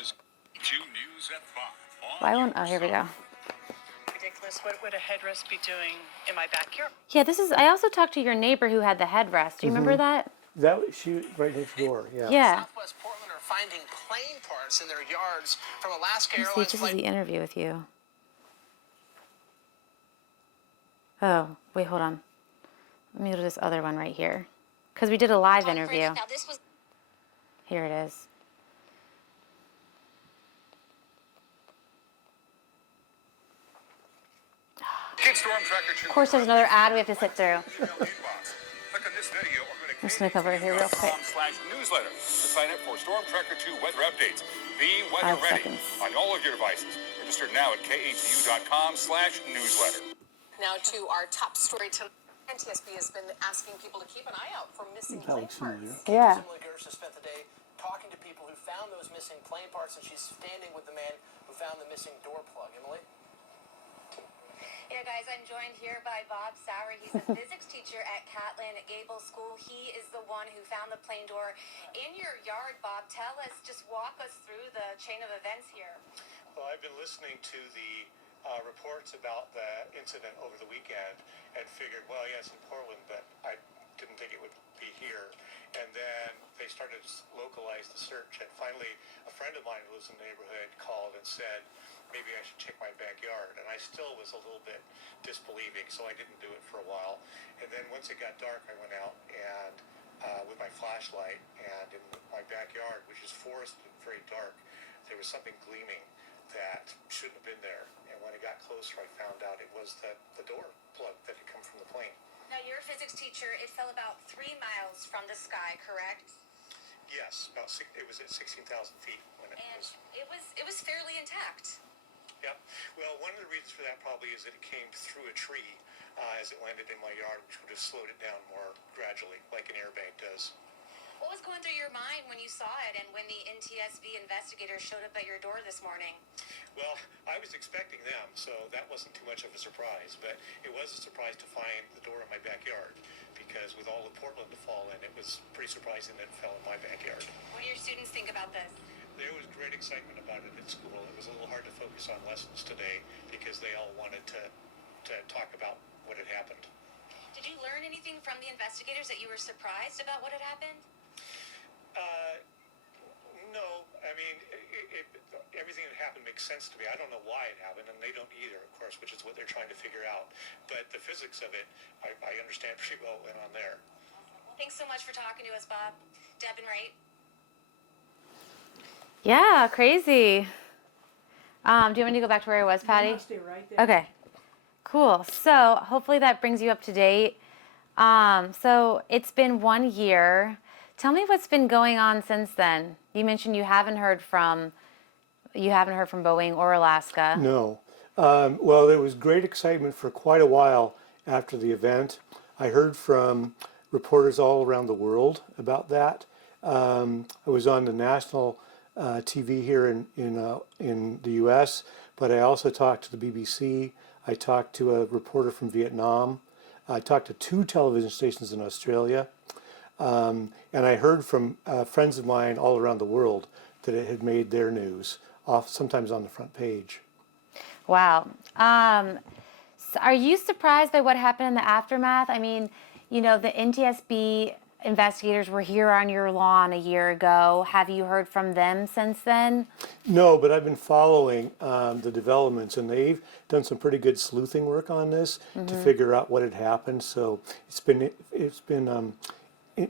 is 2 News at 5. Why won't? Oh, here we go. Ridiculous. What would a headrest be doing in my backyard? Yeah, this is. I also talked to your neighbor who had the headrest. Do you remember that? That she right next door. Yeah. Yeah. Southwest Portland are finding plane parts in their yards from Alaska Let's see if Airlines this is flight. the interview with you. Oh, wait, hold on. Let me go to this other one right here. Because we did a live interview. Now this was Here it is. Of course, there's another ad we have to sit through. Click on this video or go to I'm just going to cover it here real quick. /newsletter to sign up for Storm Tracker 2 weather updates. Be weather 5 ready seconds. on all of your devices. Register now at KATU.com/newsletter. now to our top story tonight. NTSB has been asking people to keep an eye out for missing That plane looks familiar. parts. Yeah. Emily Gersh has spent the day talking to people who found those missing plane parts, and she's standing with the man who found the missing door plug. Emily? Yeah, guys, I'm joined here by Bob Sauer. He's a physics teacher at Catlin Gable School. He is the one who found the plane door in your yard. Bob, tell us, just walk us through the chain of events here. Well, I've been listening to the reports about the incident over the weekend and figured, well, yeah, it's in Portland, but I didn't think it would be here. And then they started to localize the search. And finally, a friend of mine who lives in the neighborhood called and said, maybe I should check my backyard. And I still was a little bit disbelieving, so I didn't do it for a while. And then once it got dark, I went out and with my flashlight, and in my backyard, which is forested and very dark, there was something gleaming that shouldn't have been there. And when it got closer, I found out it was the door plug that had come from the plane. Now, you're a physics teacher. It fell about 3 miles from the sky, correct? Yes, it was at 16,000 feet when it And was. it was fairly intact. Yep. Well, one of the reasons for that probably is that it came through a tree as it landed in my yard, which would have slowed it down more gradually, like an airbag does. What was going through your mind when you saw it and when the NTSB investigators showed up at your door this morning? Well, I was expecting them, so that wasn't too much of a surprise. But it was a surprise to find the door in my backyard, because with all of Portland to fall in, it was pretty surprising that it fell in my backyard. What do your students think about this? There was great excitement about it at school. It was a little hard to focus on lessons today because they all wanted to talk about what had happened. Did you learn anything from the investigators that you were surprised about what had happened? No, I mean, everything that happened makes sense to me. I don't know why it happened, and they don't either, of course, which is what they're trying to figure out. But the physics of it, I understand pretty well what went on there. Well, thanks so much for talking to us, Bob. Deb and Wright. Yeah, crazy. Do you want me to go back to where I was, Patty? I'll stay right there. Okay, cool. So hopefully that brings you up to date. So it's been 1 year. Tell me what's been going on since then. You mentioned you haven't heard from Boeing or Alaska. No. Well, there was great excitement for quite a while after the event. I heard from reporters all around the world about that. I was on the national TV here in the U.S., but I also talked to the BBC. I talked to a reporter from Vietnam. I talked to 2 television stations in Australia. And I heard from friends of mine all around the world that it had made their news, sometimes on the front page. Wow. So are you surprised by what happened in the aftermath? I mean, you know, the NTSB investigators were here on your lawn a year ago. Have you heard from them since then? No, but I've been following the developments, and they've done some pretty good sleuthing work on this to figure out what had happened. So it's been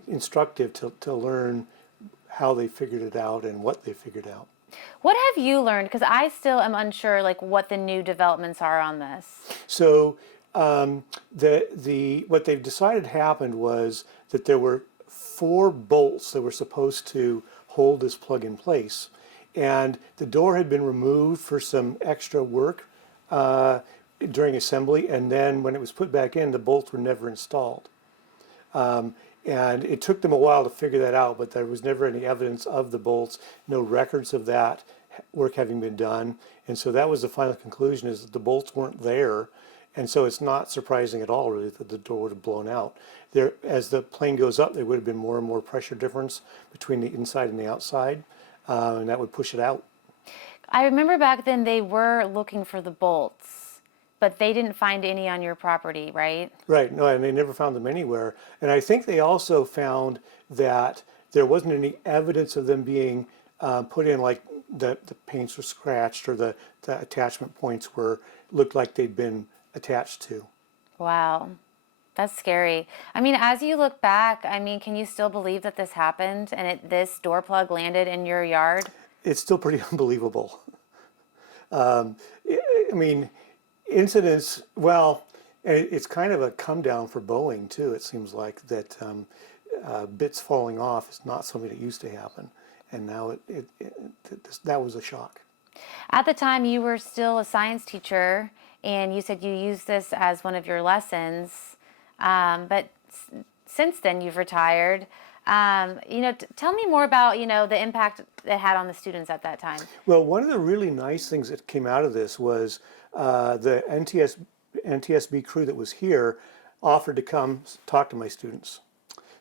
instructive to learn how they figured it out and what they figured out. What have you learned? Because I still am unsure, like, what the new developments are on this. So what they've decided happened was that there were 4 bolts that were supposed to hold this plug in place, and the door had been removed for some extra work during assembly, and then when it was put back in, the bolts were never installed. And it took them a while to figure that out, but there was never any evidence of the bolts, no records of that work having been done. And so that was the final conclusion, is that the bolts weren't there. And so it's not surprising at all, really, that the door would have blown out. There, as the plane goes up, there would have been more and more pressure difference between the inside and the outside, and that would push it out. I remember back then they were looking for the bolts, but they didn't find any on your property, right? Right, no, and they never found them anywhere. And I think they also found that there wasn't any evidence of them being put in, like the paints were scratched or the attachment points looked like they'd been attached to. Wow. That's scary. I mean, as you look back, I mean, can you still believe that this happened and this door plug landed in your yard? It's still pretty unbelievable. I mean, incidents, well, it's kind of a come down for Boeing too. It seems like that bits falling off is not something that used to happen. And now that was a shock. At the time, you were still a science teacher, and you said you used this as one of your lessons. But since then, you've retired. Tell me more about, the impact it had on the students at that time. Well, one of the really nice things that came out of this was the NTSB crew that was here offered to come talk to my students.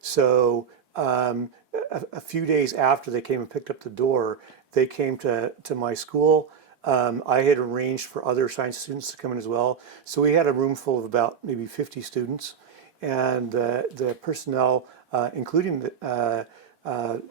So a few days after they came and picked up the door, they came to my school. I had arranged for other science students to come in as well. So we had a room full of about maybe 50 students. And the personnel, including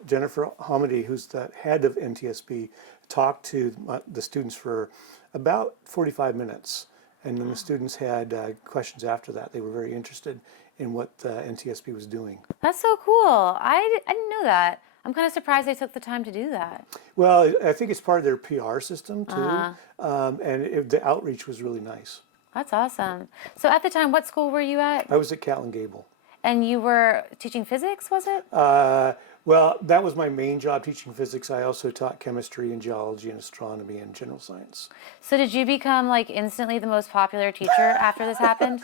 Jennifer Hamady, who's the head of NTSB, talked to the students for about 45 minutes. And then the students had questions after that. They were very interested in what NTSB was doing. That's so cool. I didn't know that. I'm kind of surprised they took the time to do that. Well, I think it's part of their PR system too. The outreach was really nice. That's awesome. So at the time, what school were you at? I was at Catlin Gable. And you were teaching physics, was it? Well, that was my main job, teaching physics. I also taught chemistry and geology and astronomy and general science. So did you become like instantly the most popular teacher after this happened?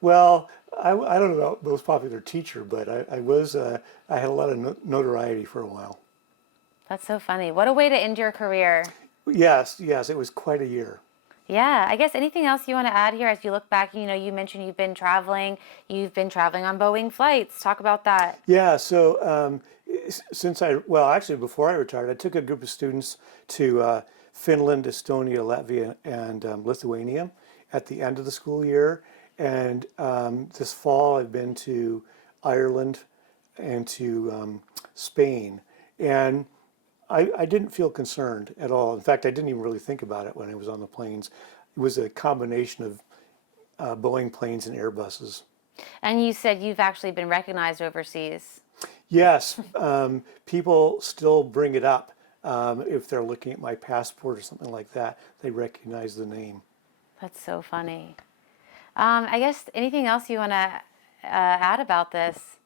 Well, I don't know about most popular teacher, but I had a lot of notoriety for a while. That's so funny. What a way to end your career. Yes, it was quite a year. Yeah, I guess anything else you want to add here as you look back, you mentioned you've been traveling on Boeing flights. Talk about that. Yeah, so actually before I retired, I took a group of students to Finland, Estonia, Latvia, and Lithuania at the end of the school year. And this fall I've been to Ireland and to Spain. And I didn't feel concerned at all. In fact, I didn't even really think about it when I was on the planes. It was a combination of Boeing planes and Airbuses. And you said you've actually been recognized overseas. Yes, people still bring it up. If they're looking at my passport or something like that, they recognize the name. That's so funny. I guess anything else you want to add about this?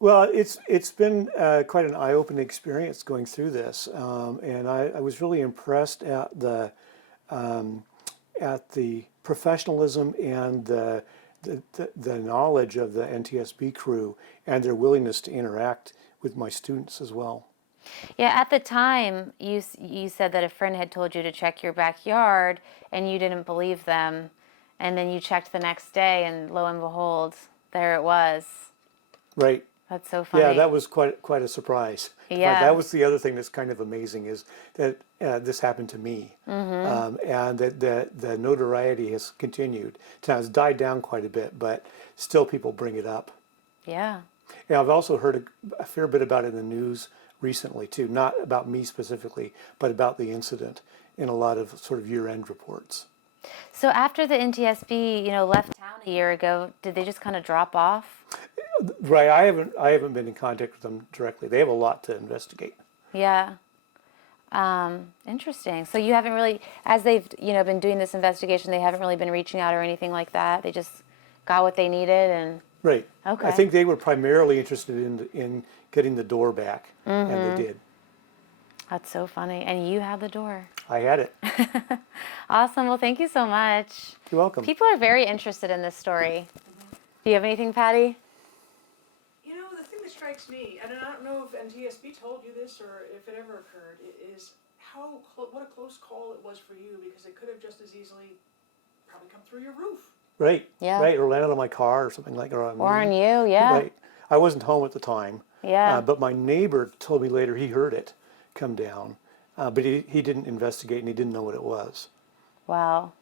Well, it's been quite an eye-opening experience going through this, and I was really impressed at the professionalism and the knowledge of the NTSB crew and their willingness to interact with my students as well. Yeah, at the time, you said that a friend had told you to check your backyard, and you didn't believe them, and then you checked the next day, and lo and behold, there it was. Right. That's so funny. Yeah, that was quite a surprise. Yeah. That was the other thing that's kind of amazing is that this happened to me, and that the notoriety has continued. Now it's died down quite a bit, but still people bring it up. Yeah. And I've also heard a fair bit about it in the news recently too, not about me specifically, but about the incident in a lot of sort of year-end reports. So after the NTSB, left town a year ago, did they just kind of drop off? Right, I haven't been in contact with them directly. They have a lot to investigate. Yeah. Interesting. So you haven't really, as they've been doing this investigation, they haven't really been reaching out or anything like that. They just got what they needed and. Right. Okay. I think they were primarily interested in getting the door back, and they did. That's so funny. And you had the door. I had it. Awesome. Well, thank you so much. You're welcome. People are very interested in this story. Do you have anything, Patty? The thing that strikes me, and I don't know if NTSB told you this or if it ever occurred, is what a close call it was for you, because it could have just as easily probably come through your roof. Right. Yeah. Right, or landed on my car or something like that. Or on you, yeah. Right. I wasn't home at the time. Yeah. But my neighbor told me later he heard it, come down. But he didn't investigate, and he didn't know what it was. Wow.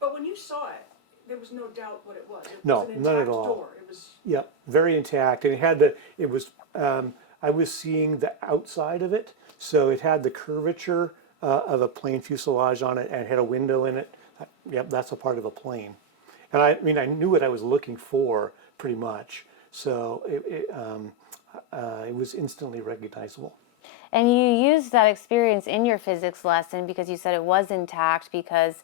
But when you saw it, there was no doubt what it was. It No, was an none at intact all. door. It was. Yeah, very intact, and I was seeing the outside of it, so it had the curvature of a plane fuselage on it, and it had a window in it. Yep, that's a part of a plane. And I mean, I knew what I was looking for pretty much, so it was instantly recognizable. And you used that experience in your physics lesson because you said it was intact because,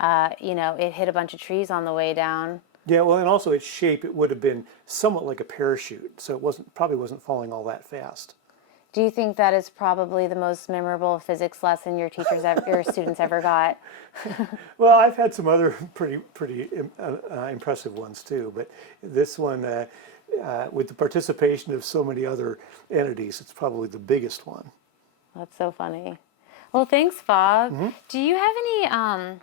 it hit a bunch of trees on the way down. Yeah, well, and also its shape, it would have been somewhat like a parachute, so it probably wasn't falling all that fast. Do you think that is probably the most memorable physics lesson your your students ever got? Well, I've had some other pretty impressive ones too, but this one, with the participation of so many other entities, it's probably the biggest one. That's so funny. Well, thanks, Bob. Do you have any